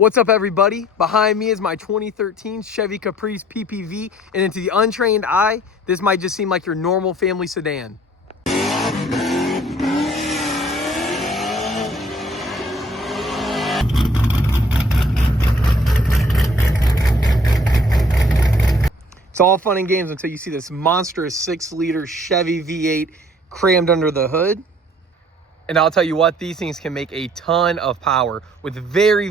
What's up, everybody? Behind me is my 2013 Chevy Caprice PPV, and into the untrained eye, this might just seem like your normal family sedan. It's all fun and games until you see this monstrous 6-liter Chevy V8 crammed under the hood. And I'll tell you what, these things can make a ton of power with very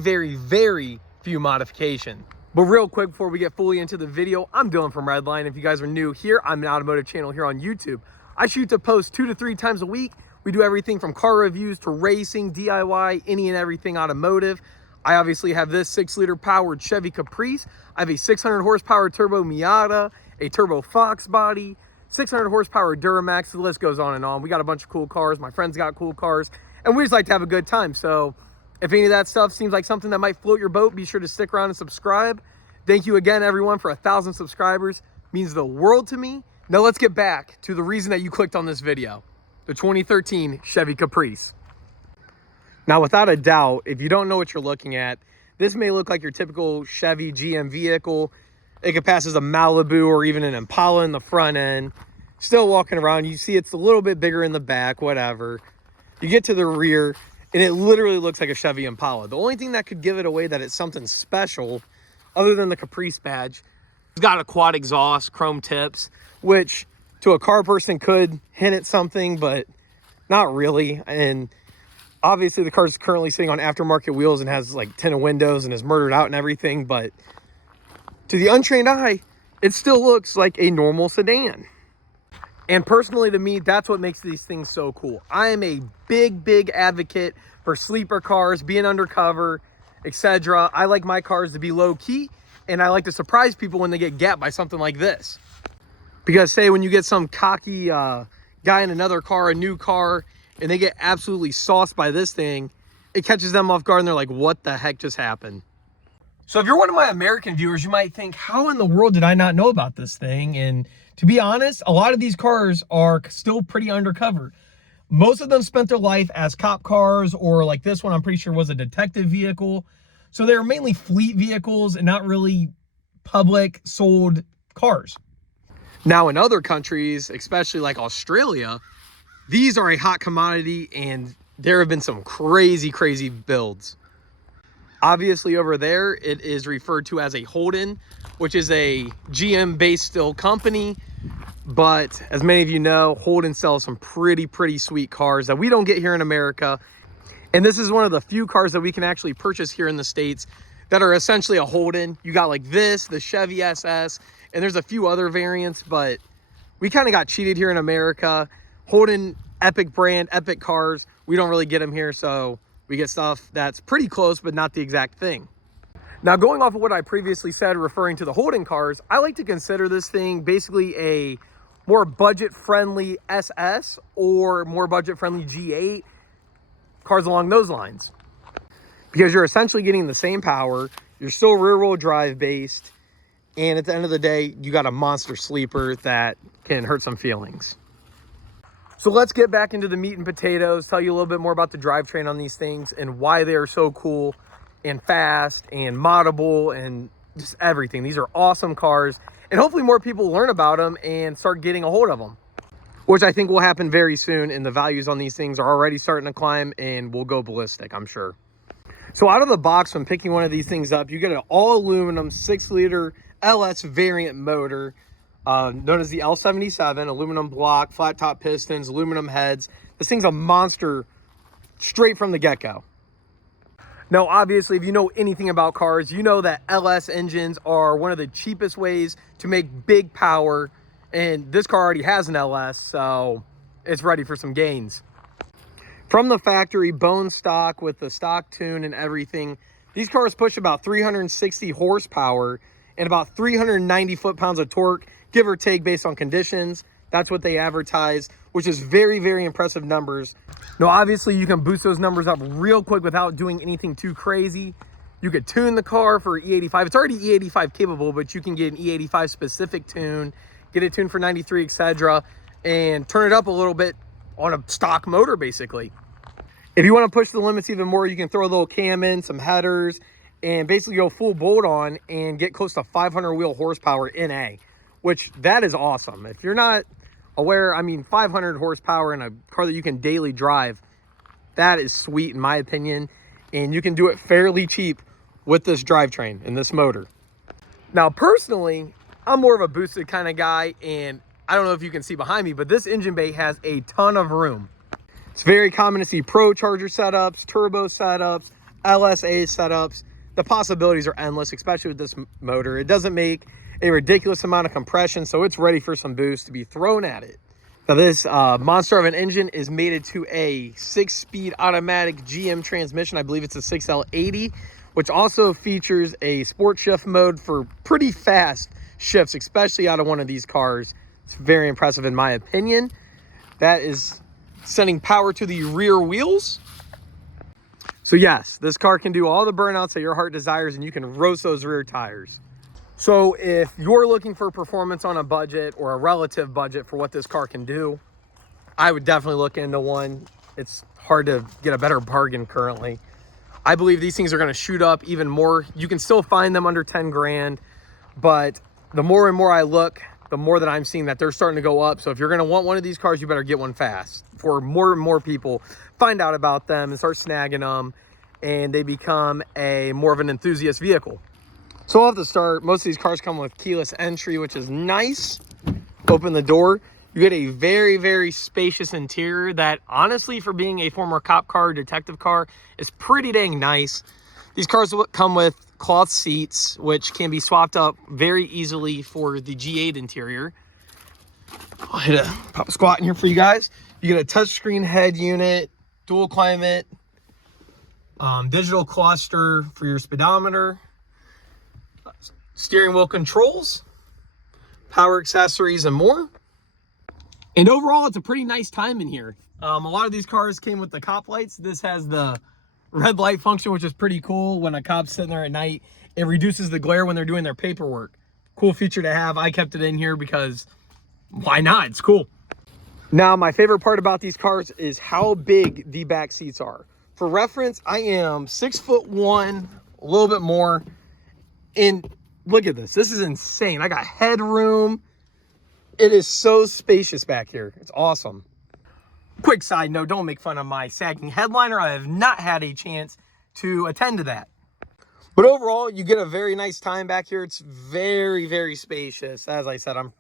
few modification. But real quick, before we get fully into the video, I'm Dylan from Redline. If you guys are new here, I'm an automotive channel here on YouTube. I shoot to post 2 to 3 times a week. We do everything from car reviews to racing, DIY, any and everything automotive. I obviously have this 6-liter powered Chevy Caprice. I have a 600 horsepower turbo Miata, a turbo Fox body, 600 horsepower Duramax, the list goes on and on. We got a bunch of cool cars. My friends got cool cars, and we just like to have a good time. So if any of that stuff seems like something that might float your boat, be sure to stick around and subscribe. Thank you again, everyone, for 1,000 subscribers. It means the world to me. Now let's get back to the reason that you clicked on this video, the 2013 Chevy Caprice. Now, without a doubt, if you don't know what you're looking at, this may look like your typical Chevy GM vehicle. It could pass as a Malibu or even an Impala in the front end. Still walking around, you see it's a little bit bigger in the back, whatever. You get to the rear, and it literally looks like a Chevy Impala. The only thing that could give it away that it's something special, other than the Caprice badge, it's got a quad exhaust, chrome tips, which to a car person could hint at something, but not really. And obviously the car is currently sitting on aftermarket wheels and has like tinted windows and is murdered out and everything, but to the untrained eye, it still looks like a normal sedan. And personally, to me, that's what makes these things so cool. I am a big advocate for sleeper cars, being undercover, etc. I like my cars to be low key, and I like to surprise people when they get gapped by something like this. Because say when you get some cocky guy in another car, a new car, and they get absolutely sauced by this thing, it catches them off guard and they're like, what the heck just happened? So if you're one of my American viewers, you might think, how in the world did I not know about this thing? And to be honest, a lot of these cars are still pretty undercover. Most of them spent their life as cop cars, or like this one, I'm pretty sure was a detective vehicle. So they're mainly fleet vehicles and not really public sold cars. Now in other countries, especially like Australia, these are a hot commodity, and there have been some crazy builds. Obviously over there, it is referred to as a Holden, which is a GM based still company. But as many of you know, Holden sells some pretty sweet cars that we don't get here in America. And this is one of the few cars that we can actually purchase here in the States that are essentially a Holden. You got like this, the Chevy SS, and there's a few other variants, but we kind of got cheated here in America. Holden, epic brand, epic cars. We don't really get them here, so we get stuff that's pretty close, but not the exact thing. Now, going off of what I previously said, referring to the Holden cars, I like to consider this thing basically a more budget-friendly SS or more budget-friendly G8, cars along those lines. Because you're essentially getting the same power, you're still rear-wheel drive based, and at the end of the day, you got a monster sleeper that can hurt some feelings. So let's get back into the meat and potatoes, tell you a little bit more about the drivetrain on these things and why they are so cool and fast and moddable and just everything. These are awesome cars, and hopefully more people learn about them and start getting a hold of them, which I think will happen very soon, and the values on these things are already starting to climb and will go ballistic, I'm sure. So out of the box, when picking one of these things up, you get an all aluminum 6-liter LS variant motor, known as the L77, aluminum block, flat top pistons, aluminum heads. This thing's a monster straight from the get-go. Now, obviously, if you know anything about cars, you know that LS engines are one of the cheapest ways to make big power, and this car already has an LS, so it's ready for some gains. From the factory, bone stock with the stock tune and everything, these cars push about 360 horsepower and about 390 foot-pounds of torque, give or take based on conditions. That's what they advertise, which is very impressive numbers. Now, obviously, you can boost those numbers up real quick without doing anything too crazy. You could tune the car for E85. It's already E85 capable, but you can get an E85 specific tune, get it tuned for 93, etc., and turn it up a little bit on a stock motor, basically. If you want to push the limits even more, you can throw a little cam in, some headers, and basically go full bolt on and get close to 500 wheel horsepower in A, which that is awesome. If you're not aware, I mean, 500 horsepower in a car that you can daily drive, that is sweet in my opinion. And you can do it fairly cheap with this drivetrain and this motor. Now, personally, I'm more of a boosted kind of guy, and I don't know if you can see behind me, but this engine bay has a ton of room. It's very common to see Pro Charger setups, turbo setups, LSA setups. The possibilities are endless, especially with this motor. It doesn't make a ridiculous amount of compression, so it's ready for some boost to be thrown at it. Now, this monster of an engine is mated to a 6-speed automatic GM transmission. I believe it's a 6L80, which also features a sport shift mode for pretty fast shifts, especially out of one of these cars. It's very impressive in my opinion. That is sending power to the rear wheels. So yes, this car can do all the burnouts that your heart desires, and you can roast those rear tires. So if you're looking for performance on a budget or a relative budget for what this car can do, I would definitely look into one. It's hard to get a better bargain currently. I believe these things are going to shoot up even more. You can still find them under 10 grand, but the more and more I look, the more that I'm seeing that they're starting to go up. So if you're going to want one of these cars, you better get one fast before more and more people find out about them and start snagging them, and they become a more of an enthusiast vehicle. So off the start, most of these cars come with keyless entry, which is nice. Open the door. You get a very, very spacious interior that, honestly, for being a former cop car, detective car, is pretty dang nice. These cars come with cloth seats, which can be swapped up very easily for the G8 interior. I'll hit a pop a squat in here for you guys. You get a touchscreen head unit, dual climate, digital cluster for your speedometer, steering wheel controls, power accessories, and more. And overall, it's a pretty nice time in here. A lot of these cars came with the cop lights. This has the red light function, which is pretty cool. When a cop's sitting there at night, it reduces the glare when they're doing their paperwork. Cool feature to have. I kept it in here because why not? It's cool. Now, my favorite part about these cars is how big the back seats are. For reference, I am 6'1", a little bit more. And look at this. This is insane. I got headroom. It is so spacious back here. It's awesome. Quick side note, don't make fun of my sagging headliner. I have not had a chance to attend to that. But overall, you get a very nice time back here. It's very, very spacious. As I said, I'm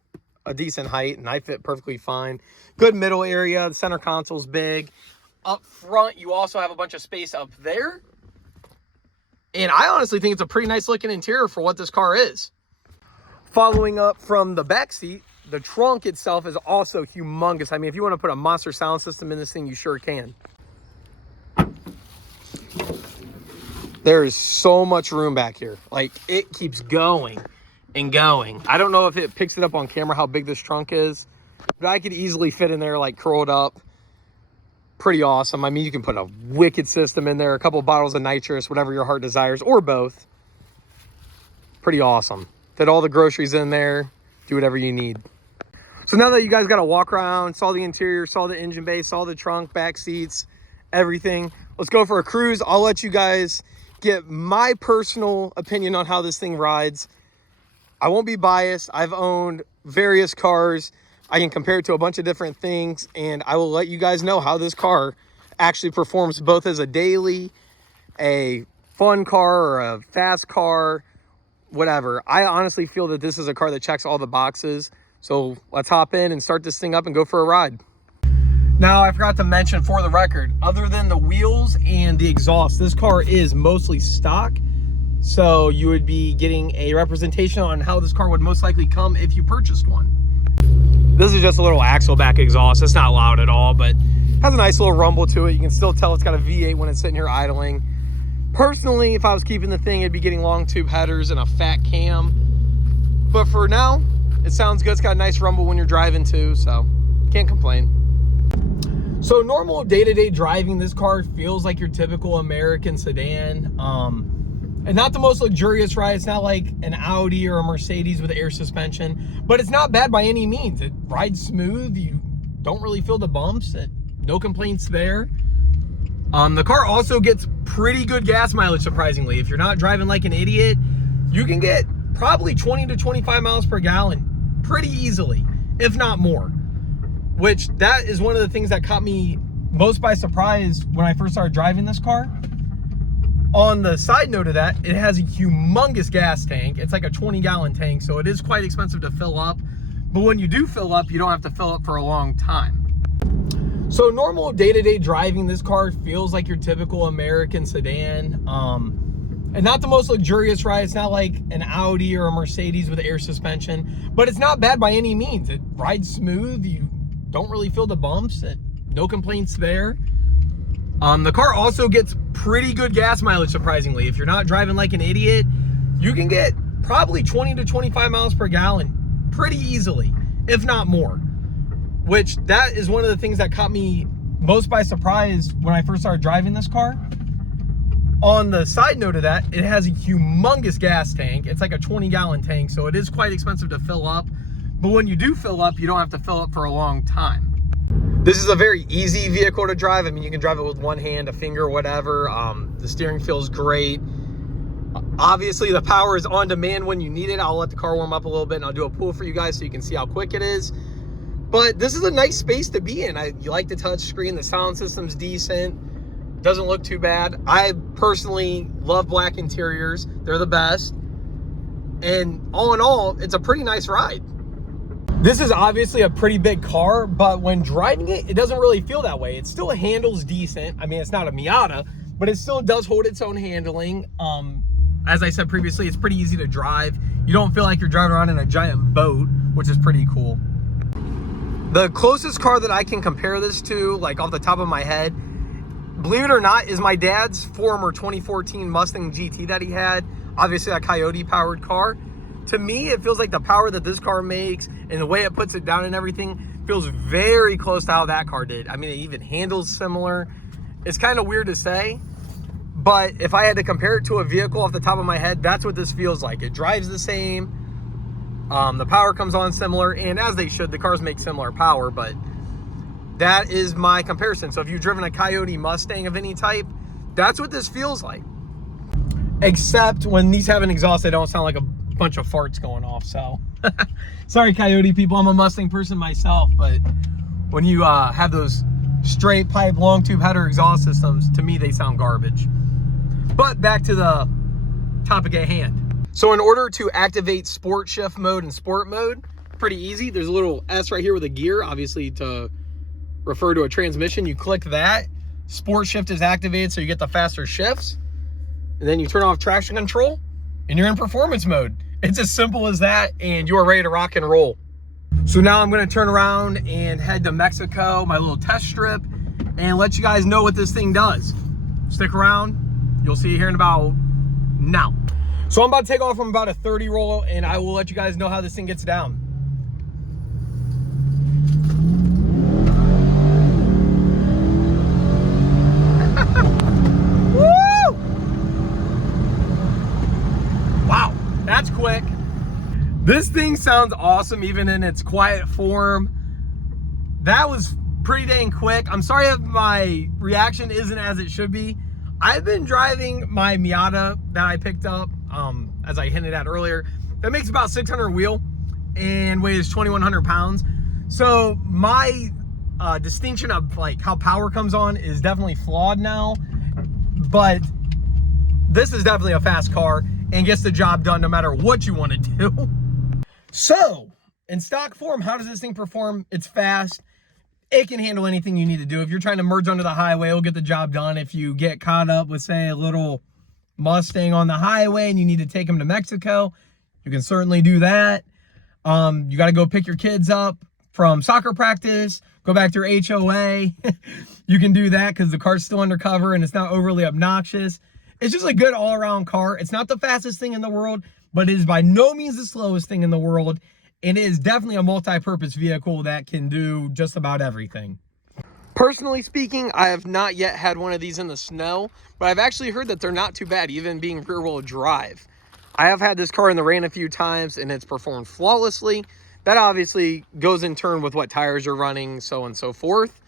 a decent height and I fit perfectly fine. Good middle area. The center console's big. Up front, you also have a bunch of space up there. And I honestly think it's a pretty nice looking interior for what this car is. Following up from the back seat, the trunk itself is also humongous. I mean, if you want to put a monster sound system in this thing, you sure can. There is so much room back here. Like, it keeps going and going. I don't know if it picks it up on camera how big this trunk is, but I could easily fit in there, like, curled up. Pretty awesome. I mean, you can put a wicked system in there, a couple bottles of nitrous, whatever your heart desires, or both. Pretty awesome. Fit all the groceries in there, do whatever you need. So now that you guys got a walk around, saw the interior, saw the engine bay, saw the trunk, back seats, everything, let's go for a cruise. I'll let you guys get my personal opinion on how this thing rides. I won't be biased. I've owned various cars. I can compare it to a bunch of different things, and I will let you guys know how this car actually performs both as a daily, a fun car, or a fast car, whatever. I honestly feel that this is a car that checks all the boxes. So let's hop in and start this thing up and go for a ride. Now, I forgot to mention for the record, other than the wheels and the exhaust, this car is mostly stock. So you would be getting a representation on how this car would most likely come if you purchased one. This is just a little axle back exhaust. It's not loud at all, but has a nice little rumble to it. You can still tell it's got a V8 when it's sitting here idling. Personally, if I was keeping the thing, it'd be getting long tube headers and a fat cam. But for now, it sounds good. It's got a nice rumble when you're driving too, so can't complain. So normal day-to-day driving, this car feels like your typical American sedan. And not the most luxurious ride. It's not like an Audi or a Mercedes with air suspension, but it's not bad by any means. It rides smooth. You don't really feel the bumps. No complaints there. The car also gets pretty good gas mileage, surprisingly. If you're not driving like an idiot, you can get probably 20 to 25 miles per gallon pretty easily, if not more. Which, that is one of the things that caught me most by surprise when I first started driving this car. On the side note of that, it has a humongous gas tank. It's like a 20-gallon tank, so it is quite expensive to fill up. But when you do fill up, you don't have to fill up for a long time. So normal day-to-day driving, this car feels like your typical American sedan. And not the most luxurious ride. It's not like an Audi or a Mercedes with air suspension, but it's not bad by any means. It rides smooth. You don't really feel the bumps. No complaints there. The car also gets pretty good gas mileage, surprisingly. If you're not driving like an idiot, you can get probably 20 to 25 miles per gallon pretty easily, if not more. Which, that is one of the things that caught me most by surprise when I first started driving this car. On the side note of that, it has a humongous gas tank. It's like a 20-gallon tank, so it is quite expensive to fill up. But when you do fill up, you don't have to fill up for a long time. This is a very easy vehicle to drive. I mean, you can drive it with one hand, a finger, whatever. The steering feels great. Obviously, the power is on demand when you need it. I'll let the car warm up a little bit, and I'll do a pull for you guys so you can see how quick it is. But this is a nice space to be in. You like the touch screen. The sound system's decent. Doesn't look too bad. I personally love black interiors. They're the best. And all in all, it's a pretty nice ride. This is obviously a pretty big car, but when driving it, it doesn't really feel that way. It still handles decent. I mean, it's not a Miata, but it still does hold its own handling. As I said previously, it's pretty easy to drive. You don't feel like you're driving around in a giant boat, which is pretty cool. The closest car that I can compare this to, like off the top of my head, believe it or not, is my dad's former 2014 Mustang GT that he had. Obviously a Coyote powered car. To me, it feels like the power that this car makes and the way it puts it down and everything feels very close to how that car did. I mean, it even handles similar. It's kind of weird to say, but if I had to compare it to a vehicle off the top of my head, that's what this feels like. It drives the same. The power comes on similar, and as they should, the cars make similar power, but that is my comparison. So if you've driven a Coyote Mustang of any type, that's what this feels like. Except when these have an exhaust, they don't sound like a bunch of farts going off. So sorry, Coyote people, I'm a Mustang person myself, but when you have those straight pipe long tube header exhaust systems, to me they sound garbage. But back to the topic at hand. So in order to activate sport shift mode and sport mode, pretty easy. There's a little S right here with a gear, obviously to refer to a transmission. You click that, sport shift is activated, so you get the faster shifts. And then you turn off traction control and you're in performance mode. It's as simple as that, and you are ready to rock and roll. So now I'm gonna turn around and head to Mexico, my little test strip, and let you guys know what this thing does. Stick around, you'll see here in about now. So I'm about to take off from about a 30 roll, and I will let you guys know how this thing gets down. Woo! Wow, that's quick. This thing sounds awesome, even in its quiet form. That was pretty dang quick. I'm sorry if my reaction isn't as it should be. I've been driving my Miata that I picked up, as I hinted at earlier, that makes about 600 wheel and weighs 2,100 pounds. So my distinction of like how power comes on is definitely flawed now, but this is definitely a fast car and gets the job done no matter what you want to do. So in stock form, how does this thing perform? It's fast. It can handle anything you need to do. If you're trying to merge onto the highway, it'll get the job done. If you get caught up with, say, a little Mustang on the highway and you need to take them to Mexico, you can certainly do that. You got to go pick your kids up from soccer practice, go back to your HOA. You can do that because the car's still undercover and it's not overly obnoxious. It's just a good all-around car. It's not the fastest thing in the world, but it is by no means the slowest thing in the world. And it is definitely a multi-purpose vehicle that can do just about everything. Personally speaking, I have not yet had one of these in the snow, but I've actually heard that they're not too bad, even being rear-wheel drive. I have had this car in the rain a few times and it's performed flawlessly. That obviously goes in turn with what tires you're running, so on and so forth.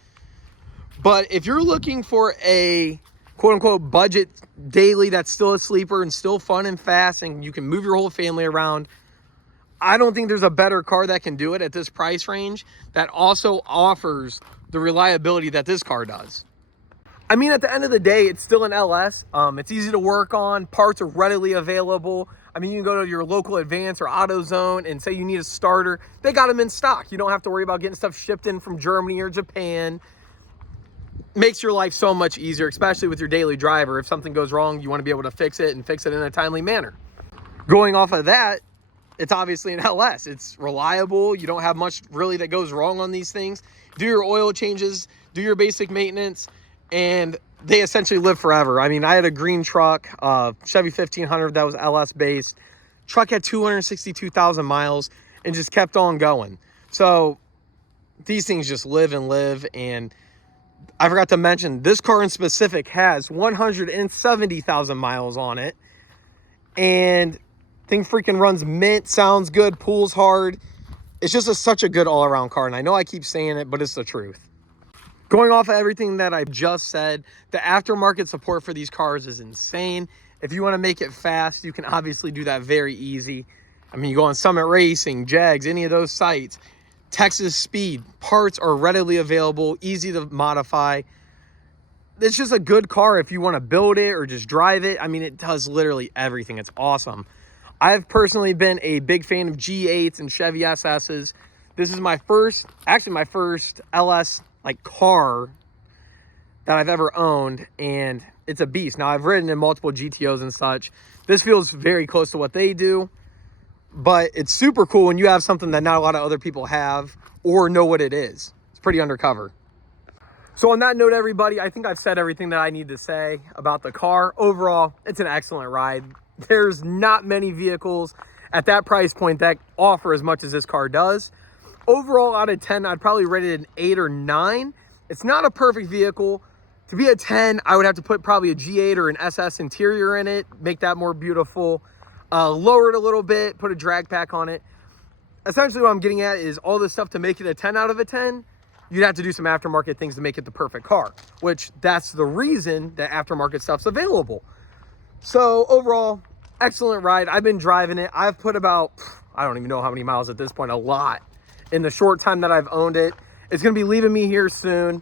But if you're looking for a quote unquote budget daily that's still a sleeper and still fun and fast and you can move your whole family around, I don't think there's a better car that can do it at this price range that also offers the reliability that this car does. I mean, at the end of the day, it's still an LS. It's easy to work on. Parts are readily available. I mean, you can go to your local Advance or AutoZone and say you need a starter. They got them in stock. You don't have to worry about getting stuff shipped in from Germany or Japan. Makes your life so much easier, especially with your daily driver. If something goes wrong, you want to be able to fix it and fix it in a timely manner. Going off of that, it's obviously an LS. It's reliable. You don't have much really that goes wrong on these things. Do your oil changes, do your basic maintenance, and they essentially live forever. I mean, I had a green truck, Chevy 1500 that was LS based. Truck had 262,000 miles and just kept on going. So these things just live and live. And I forgot to mention, this car in specific has 170,000 miles on it. And thing freaking runs mint, sounds good, pulls hard. It's just such a good all-around car. And I know I keep saying it, but it's the truth. Going off of everything that I just said, the aftermarket support for these cars is insane. If you want to make it fast, you can obviously do that very easy. I mean, you go on Summit Racing, Jags, any of those sites. Texas Speed, parts are readily available, easy to modify. It's just a good car if you want to build it or just drive it. I mean, it does literally everything. It's awesome. I've personally been a big fan of G8s and Chevy SSs. This is my first LS like car that I've ever owned, and it's a beast. Now, I've ridden in multiple GTOs and such. This feels very close to what they do, but it's super cool when you have something that not a lot of other people have or know what it is. It's pretty undercover. So on that note, everybody, I think I've said everything that I need to say about the car. Overall, it's an excellent ride. There's not many vehicles at that price point that offer as much as this car does. Overall, out of 10, I'd probably rate it an 8 or 9. It's not a perfect vehicle. To be a 10, I would have to put probably a G8 or an SS interior in it, make that more beautiful. Lower it a little bit, put a drag pack on it. Essentially what I'm getting at is all this stuff to make it a 10 out of a 10, you'd have to do some aftermarket things to make it the perfect car, which that's the reason that aftermarket stuff's available. So overall, excellent ride. I've been driving it. I've put about, I don't even know how many miles at this point, a lot. In the short time that I've owned it. It's going to be leaving me here soon.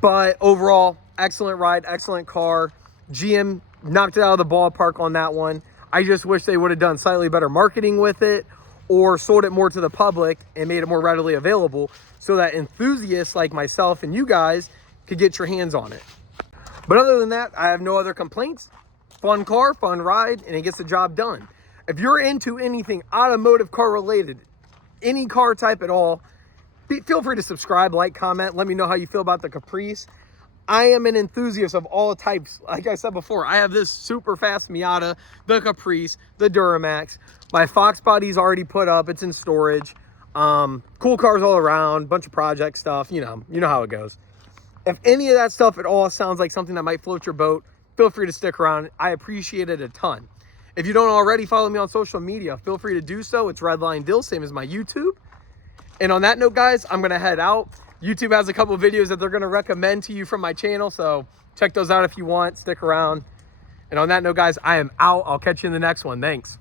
But overall, excellent ride, excellent car. GM knocked it out of the ballpark on that one. I just wish they would have done slightly better marketing with it or sold it more to the public and made it more readily available so that enthusiasts like myself and you guys could get your hands on it. But other than that, I have no other complaints. Fun car, fun ride, and it gets the job done. If you're into anything automotive car related, any car type at all, feel free to subscribe, like, comment, let me know how you feel about the Caprice. I am an enthusiast of all types. Like I said before, I have this super fast Miata, the Caprice, the Duramax. My Fox body's already put up, it's in storage. Cool cars all around, bunch of project stuff, you know how it goes. If any of that stuff at all sounds like something that might float your boat, feel free to stick around. I appreciate it a ton. If you don't already follow me on social media, feel free to do so. It's Redline Dill, same as my YouTube. And on that note, guys, I'm going to head out. YouTube has a couple of videos that they're going to recommend to you from my channel, so check those out if you want. Stick around. And on that note, guys, I am out. I'll catch you in the next one. Thanks.